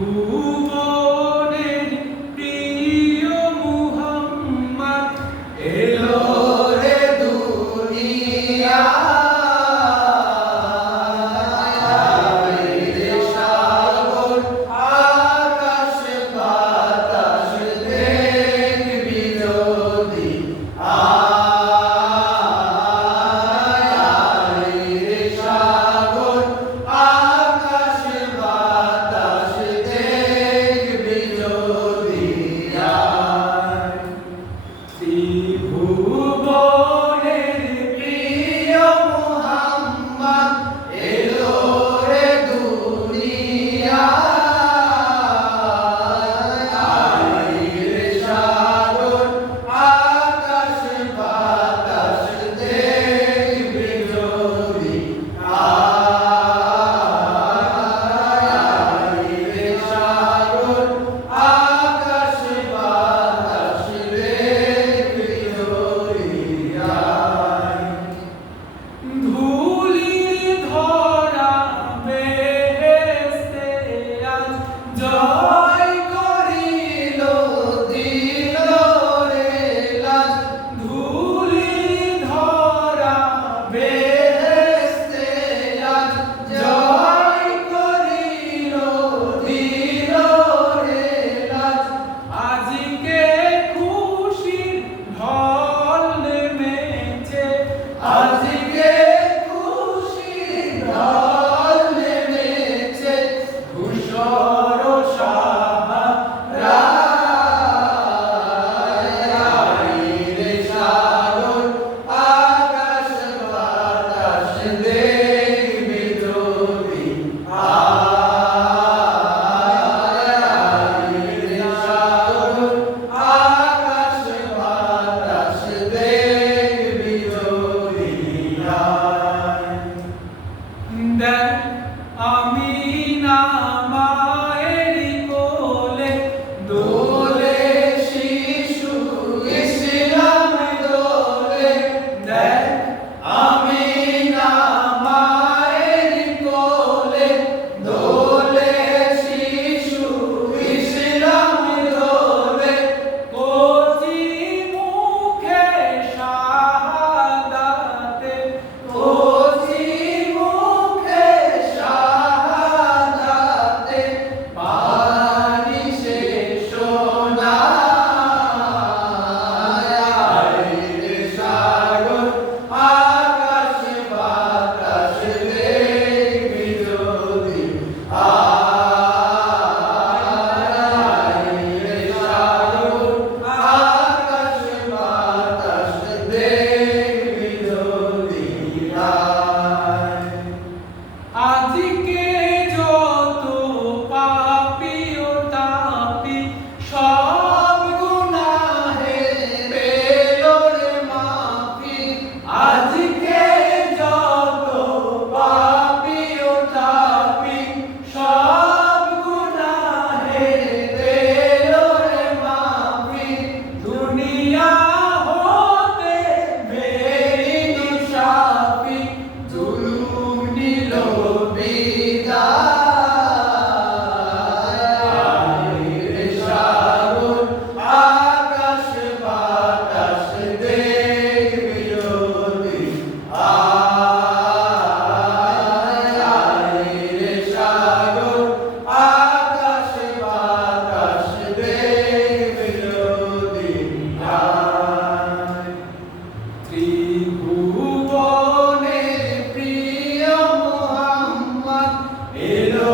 ত্রিভুবনের প্রিয় মুহাম্মদ এলো রে দুনিয়ায় রে সাগর আকাশ বাতাস দেখবি যদি রে সাগর আকাশ বাতাস দেখবি যদি ত্রিভুবনের প্রিয় মুহাম্মদ এলো রে দুনিয়ায় রে সাগর আকাশ বাতাস দেখবি যদি রে সাগর আকাশ বাতাস দেখবি যদি ধূলি ধরা বেহেশতে আজ জয় করিল দিল রে লাজ ধূলি ধরা বেহেশতে আজ জয় করিল দিল রে লাজ আজকে খুশির ঢল নেমেছে আজকে খুশির ঢল নেমেছে ধূসর সাহারা রে সাগর আকাশ বাতাস দেখবি যদি রে সাগর আকাশ বাতাস দেখবি যদি দেখ আমি না মায়ের কোলে দোলে শিশু ইসলাম দোলে দেখ আমি না মায়ের কোলে দোলে শিশু ইসলাম দোলে কচি মুখে শাহাদাতে কচি মুখে শাহাদাতে পানি সে সোনা রে সাগর আকাশ বাতাস দেখবি যদি রে সাগর আকাশ বাতাস দেখবি যদি আজকে যত পাপী ও তাপী সব গুনাহে পেল রে মাফি আজকে যত পাপী ও তাপী সব গুনাহে পেল রে মাফি দুনিয়া হতে বেরিল শাফি জুলুম নিল বিদায় রে সাগর আকাশ বাতাস দেখবি যদি রে সাগর আকাশ বাতাস দেখবি যদি ত্রিভুবনের প্রিয় মুহাম্মদ এলো